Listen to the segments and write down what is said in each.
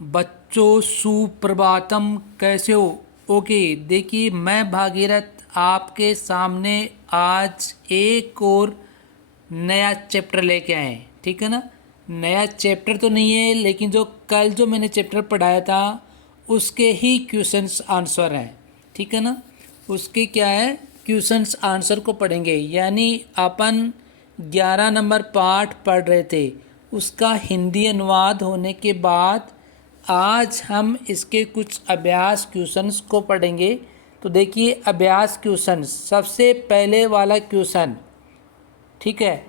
बच्चों सुप्रभातम, कैसे हो? ओके, देखिए मैं भागीरथ आपके सामने आज एक और नया चैप्टर लेके आए हैं। ठीक है ना। नया चैप्टर तो नहीं है, लेकिन जो मैंने चैप्टर पढ़ाया था उसके ही क्वेश्चंस आंसर हैं। ठीक है ना। उसके क्या है, क्वेश्चंस आंसर को पढ़ेंगे। यानी अपन 11 नंबर पाठ पढ़ रहे थे, उसका हिंदी अनुवाद होने के बाद आज हम इसके कुछ अभ्यास क्वेश्चंस को पढ़ेंगे। तो देखिए अभ्यास क्वेश्चंस, सबसे पहले वाला क्वेश्चन। ठीक है,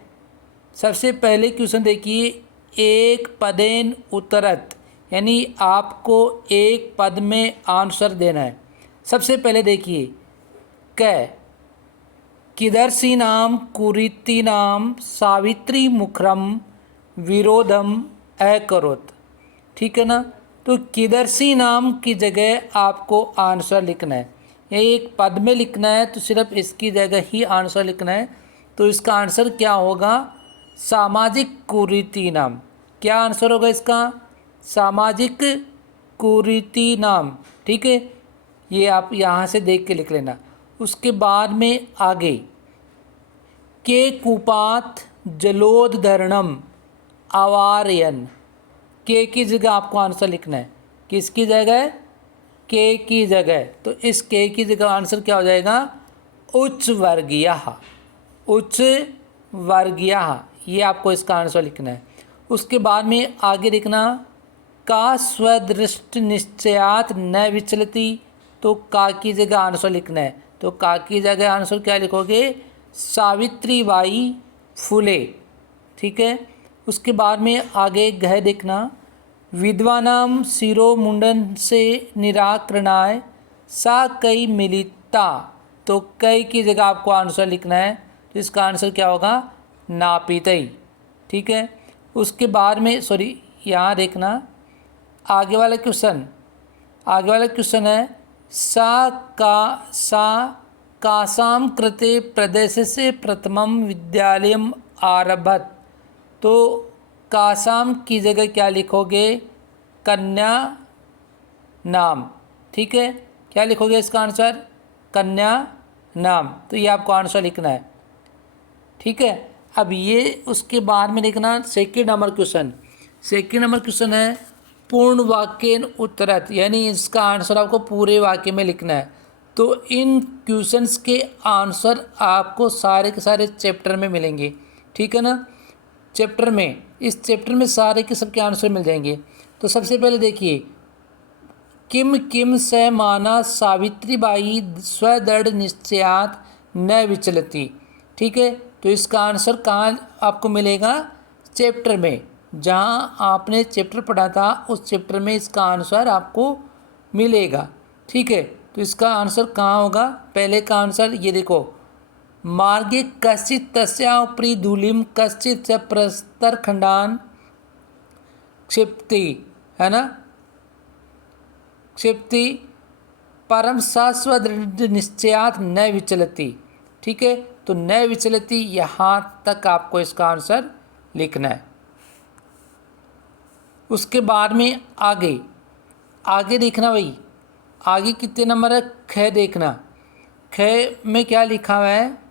सबसे पहले क्वेश्चन देखिए, एक पदेन उत्तरत, यानी आपको एक पद में आंसर देना है। सबसे पहले देखिए, क किदर्शी नाम कुरीति नाम सावित्री मुखरम विरोधम अकरोत। ठीक है ना। तो किदर्शी नाम की जगह आपको आंसर लिखना है। ये एक पद में लिखना है, तो सिर्फ इसकी जगह ही आंसर लिखना है। तो इसका आंसर क्या होगा? सामाजिक कुरीति नाम। क्या आंसर होगा इसका? सामाजिक कुरीति नाम। ठीक है, ये आप यहाँ से देख के लिख लेना। उसके बाद में आगे, के कुपात जलोदधरणम अवारयन। के की जगह आपको आंसर लिखना है। किसकी जगह? के की जगह। तो इस के की जगह आंसर क्या हो जाएगा? उच्च वर्गीय। उच्च वर्गीय, ये आपको इसका आंसर लिखना है। उसके बाद में आगे लिखना, का स्वदृष्ट निश्चयात न विचलती। तो का की जगह आंसर लिखना है। तो का की जगह आंसर क्या लिखोगे? सावित्रीबाई फुले। ठीक है। उसके बाद में आगे घ देखना, विद्वानाम शिरोमुंडन से निराकरणाय सा कई मिलिता। तो कई की जगह आपको आंसर लिखना है। तो इसका आंसर क्या होगा? नापितई। ठीक है। उसके बाद में यहाँ देखना, आगे वाला क्वेश्चन। है, सा कासाम कृते प्रदेश से प्रथमम विद्यालयम आरभत। तो कासाम की जगह क्या लिखोगे? कन्या नाम। ठीक है, क्या लिखोगे इसका आंसर? कन्या नाम। तो ये आपको आंसर लिखना है। ठीक है। अब ये उसके बाद में लिखना सेकंड नंबर क्वेश्चन है, पूर्ण वाक्यन उत्तरत, यानी इसका आंसर आपको पूरे वाक्य में लिखना है। तो इन क्वेश्चंस के आंसर आपको सारे के सारे चैप्टर में मिलेंगे। ठीक है ना। इस चैप्टर में सारे के सबके आंसर मिल जाएंगे। तो सबसे पहले देखिए, किम किम स माना सावित्रीबाई स्वदृढ़ निश्चयात न विचलती। ठीक है। तो इसका आंसर कहाँ आपको मिलेगा? चैप्टर में। जहाँ आपने चैप्टर पढ़ा था उस चैप्टर में इसका आंसर आपको मिलेगा। ठीक है। तो इसका आंसर कहाँ होगा? पहले का आंसर ये देखो, मार्गे कश्चित तस्या उपरि धूलिम कश्चित च प्रस्तर खंडान क्षिप्ति, है ना। क्षिप्ति परम शाश्वत निश्चयात न विचलती। ठीक है। तो न विचलती, यहाँ तक आपको इसका आंसर लिखना है। उसके बाद में आगे देखना भाई, आगे कितने नंबर है? ख देखना। ख में क्या लिखा हुआ है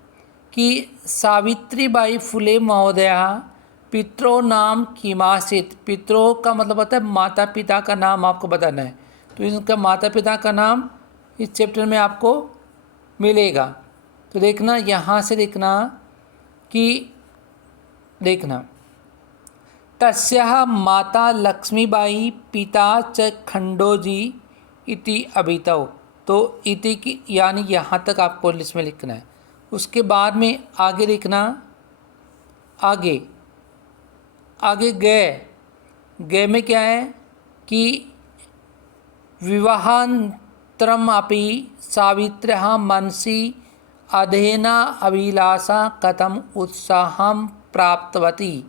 कि सावित्रीबाई फुले महोदया पितरों नाम किमासित। पितरों का मतलब होता है माता पिता का नाम आपको बताना है। तो इनका माता पिता का नाम इस चैप्टर में आपको मिलेगा। तो देखना, यहाँ से देखना कि तस्याः माता लक्ष्मीबाई पिता च खंडोजी इति अभितौ। तो इति की यानी यहाँ तक आपको लिस्ट में लिखना है। उसके बाद में आगे लिखना, आगे गए में क्या है कि विवाहांतरम अपि सावित्र्यः मनसि अधेना अभिलाषा कथम उत्साहम प्राप्तवती।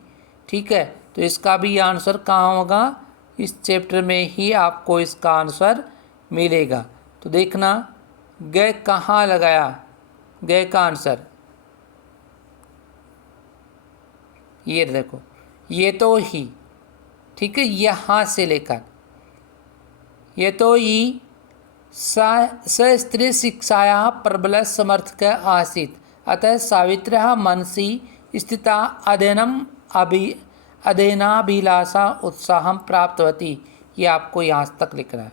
ठीक है। तो इसका भी आंसर कहाँ होगा? इस चैप्टर में ही आपको इसका आंसर मिलेगा। तो देखना, गए कहाँ लगाया? गए का आंसर ये देखो, ये तो ही। ठीक है, यहाँ से लेकर यतोहि स स्त्रीशिक्षायाः प्रबलः समर्थकः आसीत्, अतः सावित्र्याः मनसि स्थिता अध्ययनाभिलाषा उत्साहं प्राप्तवती। ये आपको यहाँ तक लिखना है,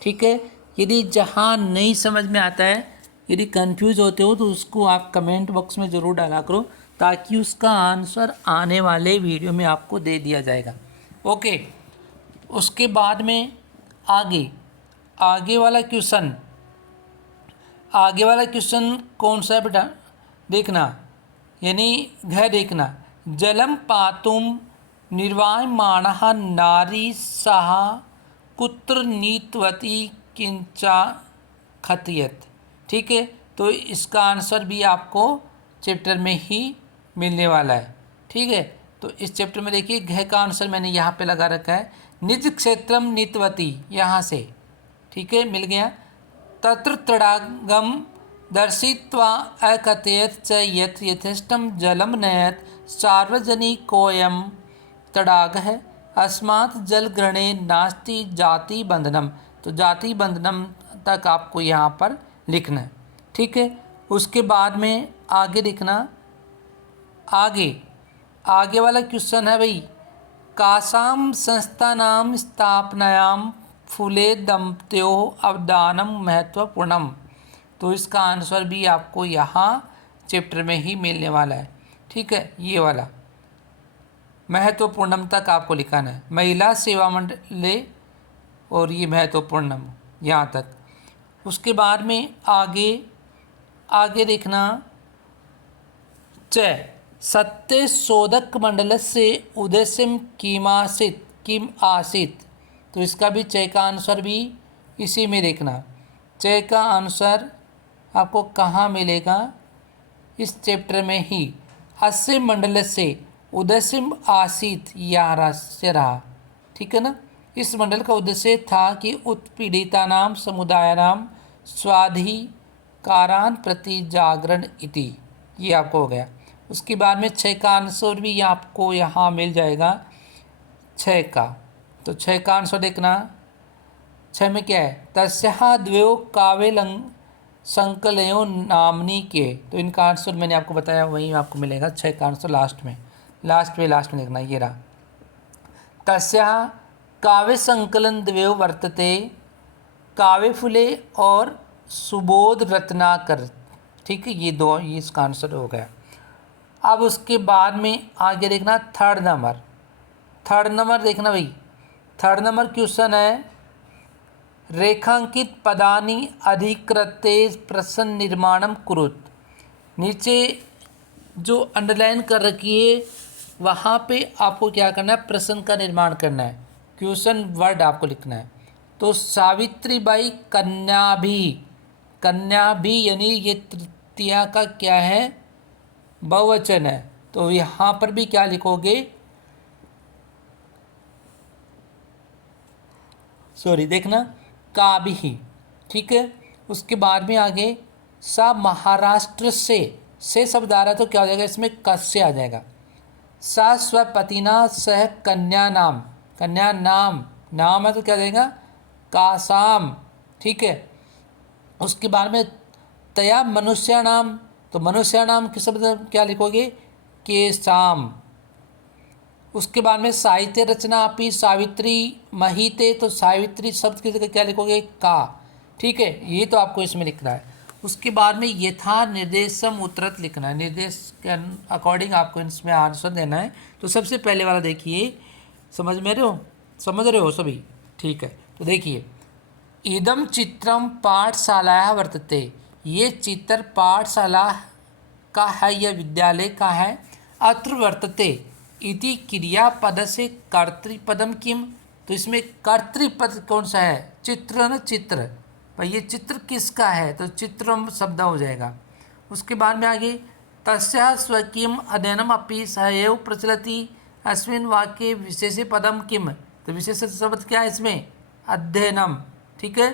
ठीक है। यदि जहाँ नहीं समझ में आता है, यदि कंफ्यूज होते हो तो उसको आप कमेंट बॉक्स में ज़रूर डाला करो, ताकि उसका आंसर आने वाले वीडियो में आपको दे दिया जाएगा। ओके, उसके बाद में आगे वाला क्वेश्चन कौन सा है बेटा, देखना, यानी घ देखना। जलम पातुम निर्वायमाणः नारी सह कुत्र नीतवती किंचा खतियत, ठीक है। तो इसका आंसर भी आपको चैप्टर में ही मिलने वाला है, ठीक है। तो इस चैप्टर में देखिए घ का आंसर मैंने यहाँ पे लगा रखा है, निज क्षेत्रम नीतवती, यहाँ से, ठीक है, मिल गया। तत्र तडागम दर्शित्वा अकथयत च यत् यथेष्टं जलम नयत सार्वजनिकोऽयं तडागः अस्मात् जलग्रहणे नास्ति जाति बंधनम। तो जाति बंधनम तक आपको यहाँ पर लिखना है, ठीक है। उसके बाद में आगे लिखना, आगे वाला क्वेश्चन है भाई, कासां संस्थानां स्थापनायां फूले दंपत्योः अवदानम महत्वपूर्णम। तो इसका आंसर भी आपको यहाँ चैप्टर में ही मिलने वाला है, ठीक है। ये वाला महत्वपूर्णम तक आपको लिखाना है, महिला सेवा मंडले, और ये महत्वपूर्णम यहाँ तक। उसके बाद में आगे देखना, च सत्य शोधक मंडल से उद्देश्य किम आसीत। तो इसका भी च का आंसर भी इसी में देखना। च का आंसर आपको कहाँ मिलेगा, इस चैप्टर में ही। अस्य मंडल से उद्देश्य आसीत या से रहा, ठीक है ना। इस मंडल का उद्देश्य था कि उत्पीड़ितानां समुदायानां स्वाधिकारान् प्रति जागरण इति। ये आपको हो गया। उसके बाद में 6 का आंसर भी आपको यहाँ मिल जाएगा, 6 का। तो 6 का आंसर देखना, 6 में क्या है, तस्याः द्वयो काव्य संकलयो नामनी के। तो इनका आंसर मैंने आपको बताया, वहीं आपको मिलेगा 6 का आंसर लास्ट में देखना। ये रहा, तस्याः काव्य संकलन द्वयो वर्तते काव्यफुले और सुबोध रत्नाकर, ठीक है। ये दो, ये इसका आंसर हो गया। अब उसके बाद में आगे देखना, थर्ड नंबर देखना भाई। थर्ड नंबर क्वेश्चन है, रेखांकित पदानि अधिकृत्य प्रश्न निर्माणम कुरुत। नीचे जो अंडरलाइन कर रखी है वहाँ पे आपको क्या करना है, प्रश्न का निर्माण करना है, क्वेश्चन वर्ड आपको लिखना है। तो सावित्रीबाई कन्या भी यानी ये तृतीया का क्या है, बहुवचन है। तो यहाँ पर भी क्या लिखोगे, देखना, काबिही, ठीक है। उसके बाद में आगे, सा महाराष्ट्र से शब्द आ रहा है तो क्या हो जाएगा, इसमें कस्य आ जाएगा। सा स्वपतिना सह कन्या नाम है तो क्या हो जाएगा, कासाम, ठीक है। उसके बाद में तया मनुष्याणाम, तो मनुष्याणाम के शब्द क्या लिखोगे, केसाम। उसके बाद में साहित्य रचना अपनी सावित्री महीते, तो सावित्री शब्द की जगह क्या लिखोगे, का, ठीक है। ये तो आपको इसमें लिखना है। उसके बाद में यथा निर्देशम उत्तरत लिखना है, निर्देश के अकॉर्डिंग आपको इसमें आंसर देना है। तो सबसे पहले वाला देखिए, समझ रहे हो सभी, ठीक है। तो देखिए, इदम चित्रम पाठशाला वर्तते, ये चित्र पाठशाला का है या विद्यालय का है। अत्र वर्तते इति क्रियापद से कर्तृपदम किम। तो इसमें कर्तृपद कौन सा है, चित्र भाई, ये चित्र किसका है, तो चित्रम शब्द हो जाएगा। उसके बाद में आगे, तस्याः स्वकीयम अध्ययनम अपि सहैव प्रचलति अस्मिन् वाक्ये विशेष पदम किम। तो विशेष शब्द क्या है इसमें, अध्ययनम, ठीक है।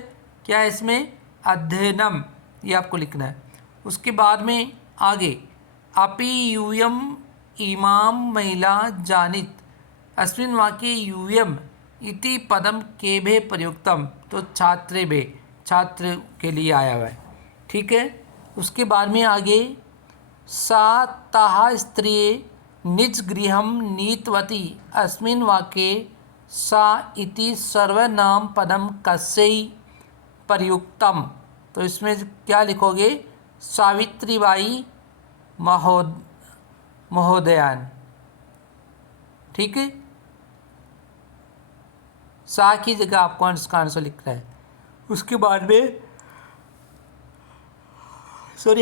क्या है इसमें, अध्ययनम, ये आपको लिखना है। उसके बाद में आगे, अपि यूयम इमाम महिला जानित अस्मिन् वाक्ये यूयम इति पदम केभे प्रयुक्तम, तो छात्रेभे, छात्र के लिए आया हुआ है। ठीक है। उसके बाद में आगे सा ताः स्त्रिये निज गृहं नीतवती, अस्मिन् वाक्ये सा इति सर्वनाम पदम कस्यै प्रयुक्तम, तो इसमें क्या लिखोगे, सावित्रीबाई महोदयान। ठीक है। सा की जगह आपको इसका आंसर लिखना है। उसके बाद में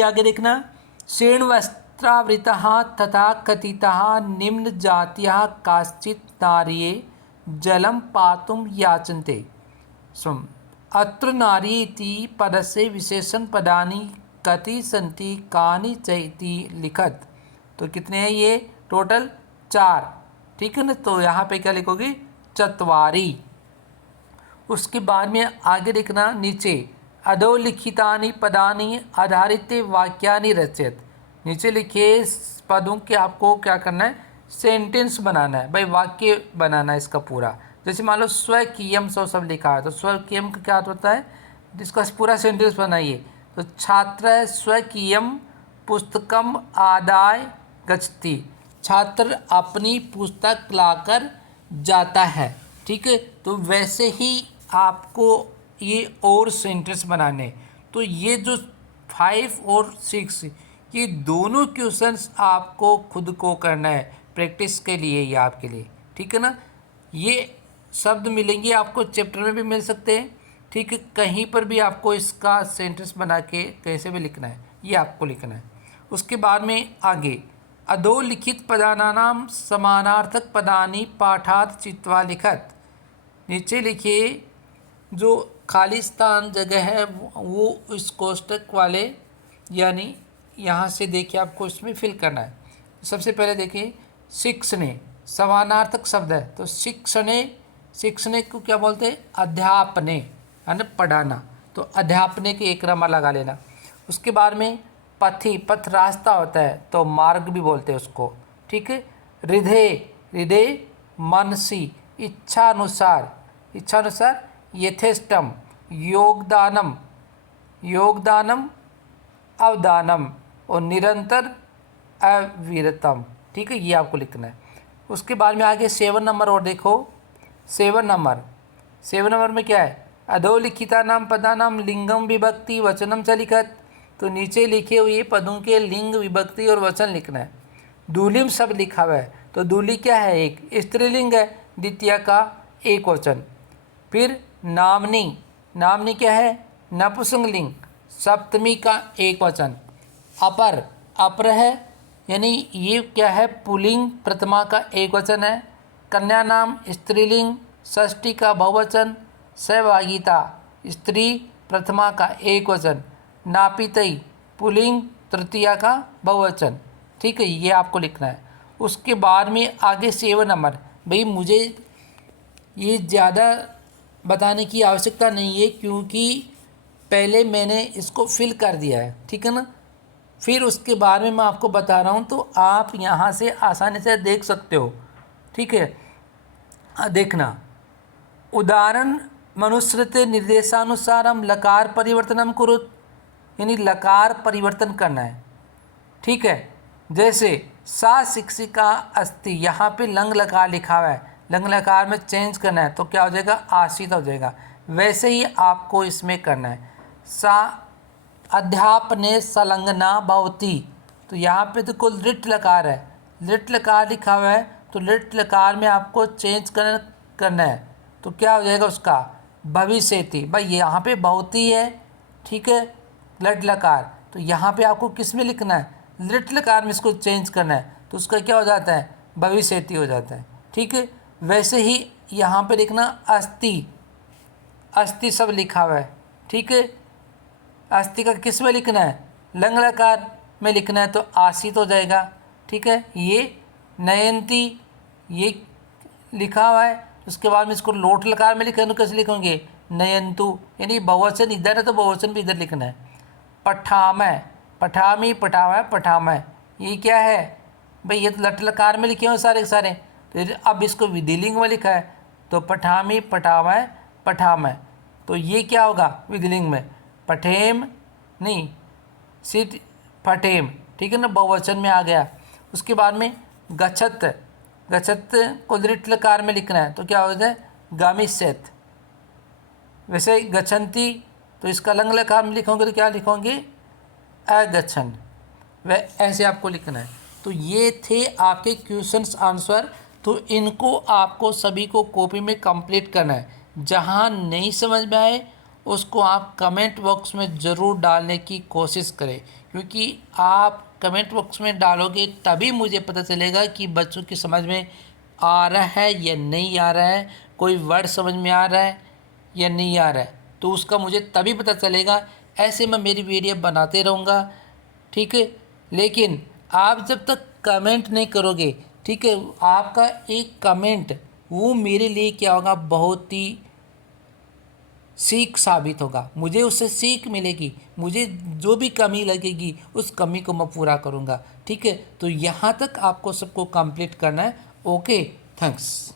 आगे देखना, शीर्णवस्त्रावृतः तथा कथितः निम्न जातीयः काश्चित् नार्ये जलं पातुं याचन्ते। अत्र नारी इति पदस्य विशेषण पदानि कति सन्ति कानि च इति लिखत, तो कितने हैं ये टोटल 4। ठीक है ना। तो यहाँ पे क्या लिखोगे, चत्वारि। उसके बाद में आगे देखना, नीचे अधोलिखितानि पदानि आधारित वाक्यानि रचयत, नीचे लिखे पदों के आपको क्या करना है, सेंटेंस बनाना है भाई, वाक्य बनाना है इसका पूरा। जैसे मान लो स्वकीयम सब लिखा है, तो स्वकीयम का क्या अर्थ होता है, इसका पूरा सेंटेंस बनाइए। तो छात्र स्वकीयम पुस्तकम आदाय गच्छति, छात्र अपनी पुस्तक लाकर जाता है। ठीक है। तो वैसे ही आपको ये और सेंटेंस बनाने, तो ये जो 5 और 6 ये दोनों क्वेश्चंस आपको खुद को करना है प्रैक्टिस के लिए, ये आपके लिए। ठीक है ना। ये शब्द मिलेंगे आपको, चैप्टर में भी मिल सकते हैं। ठीक है। कहीं पर भी आपको इसका सेंटेंस बना के कैसे भी लिखना है, ये आपको लिखना है। उसके बाद में आगे अधोलिखित पदानां समानार्थक पदानि पाठात् चित्वा लिखत, नीचे लिखिए जो खाली स्थान जगह है वो इस कोष्टक वाले, यानी यहाँ से देखिए आपको इसमें फिल करना है। सबसे पहले देखिए शिक्षणे, समानार्थक शब्द है, तो शिक्षणे, शिक्षणे को क्या बोलते हैं, अध्यापने, है ना, पढ़ाना, तो अध्यापने के एक रमा लगा लेना। उसके बाद में पथि, पथ रास्ता होता है, तो मार्ग भी बोलते हैं उसको। ठीक है। हृदय, हृदय मनसी, इच्छानुसार, इच्छानुसार यथेष्टम, योगदानम, योगदानम अवदानम, और निरंतर अविरतम। ठीक है। ये आपको लिखना है। उसके बाद में आगे 7 नंबर और देखो, 7 नंबर में क्या है, अधोलिखिता नाम पदा नाम लिंगम विभक्ति वचनम च लिखत, तो नीचे लिखे हुए पदों के लिंग विभक्ति और वचन लिखना है। दूलिम शब्द लिखा हुआ है, तो दूली क्या है, एक स्त्रीलिंग है, द्वितीय का एक वचन। फिर नामनी, नामनी क्या है, नपुंसकलिंग, सप्तमी का एक वचन। अपर, अपर है यानी ये क्या है, पुल्लिंग प्रथमा का एक वचन है। कन्या नाम स्त्रीलिंग, षष्ठी का बहुवचन। सहभागिता स्त्री प्रथमा का एक वचन। नापितई पुल्लिंग तृतीया का बहुवचन। ठीक है। ये आपको लिखना है। उसके बाद में आगे 7 नंबर, भाई मुझे ये ज़्यादा बताने की आवश्यकता नहीं है क्योंकि पहले मैंने इसको फिल कर दिया है। ठीक है ना। फिर उसके बाद में मैं आपको बता रहा हूँ, तो आप यहाँ से आसानी से देख सकते हो। ठीक है। देखना, उदाहरण मनुस्मृति निर्देशानुसारम लकार परिवर्तनम कुरुत, यानी लकार परिवर्तन करना है। ठीक है। जैसे सा शिक्षिका अस्ति, यहाँ पे लंग लकार लिखा हुआ है, लंग लकार में चेंज करना है, तो क्या हो जाएगा, आशित हो जाएगा। वैसे ही आपको इसमें करना है। सा अध्यापने संलग्ना भवति, तो यहाँ पे तो कुल लिट लकार है, लिट लकार लिखा हुआ है, तो लिट लकार में आपको चेंज करना है, तो क्या हो जाएगा उसका भविष्यति। भाई यहाँ पे भवति है। ठीक है। लट लकार, तो यहाँ पे आपको किस में लिखना है, लिट लकार में इसको चेंज करना है, तो उसका क्या हो जाता है, भविष्यति हो जाता है। ठीक है। वैसे ही यहाँ पे लिखना अस्ति, अस्ति सब लिखा हुआ है। ठीक है। अस्ति का किस में लिखना है, लंग लकार में लिखना है, तो आसित हो जाएगा। ठीक है। ये नयंती ये लिखा हुआ है, उसके बाद में इसको लोट लकार में लिखेंगे, तो कैसे लिखेंगे, नयंतु, यानी बहुवचन इधर है तो बहुवचन भी इधर लिखना है। पठामय, पठामी, पठावा, पठामय, ये क्या है भाई, ये तो लट लकार में लिखे हुए सारे के सारे, तो अब इसको विधिलिंग में लिखा है, तो पठामी, पठावै, पठामै। तो ये क्या होगा विधिलिंग में, पठेम नहीं, सिट पठेम, ठीक है ना, बहुवचन में आ गया। उसके बाद में गच्छत, गच्छत को दृढ़ लकार में लिखना है, तो क्या होता है गामिष्यत। वैसे गच्छन्ति तो इसका लंग लकार में लिखोगे तो क्या लिखोगे अगच्छन, वह ऐसे आपको लिखना है। तो ये थे आपके क्वेश्चंस आंसर। तो इनको आपको सभी को कॉपी में कंप्लीट करना है। जहाँ नहीं समझ में आए उसको आप कमेंट बॉक्स में ज़रूर डालने की कोशिश करें, क्योंकि आप कमेंट बॉक्स में डालोगे तभी मुझे पता चलेगा कि बच्चों की समझ में आ रहा है या नहीं आ रहा है, कोई वर्ड समझ में आ रहा है या नहीं आ रहा है, तो उसका मुझे तभी पता चलेगा। ऐसे मैं मेरी वीडियो बनाते रहूँगा, ठीक है। लेकिन आप जब तक कमेंट नहीं करोगे, ठीक है, आपका एक कमेंट वो मेरे लिए क्या होगा, बहुत ही सीख साबित होगा। मुझे उससे सीख मिलेगी, मुझे जो भी कमी लगेगी उस कमी को मैं पूरा करूँगा, ठीक है। तो यहाँ तक आपको सबको कंप्लीट करना है। Okay, thanks.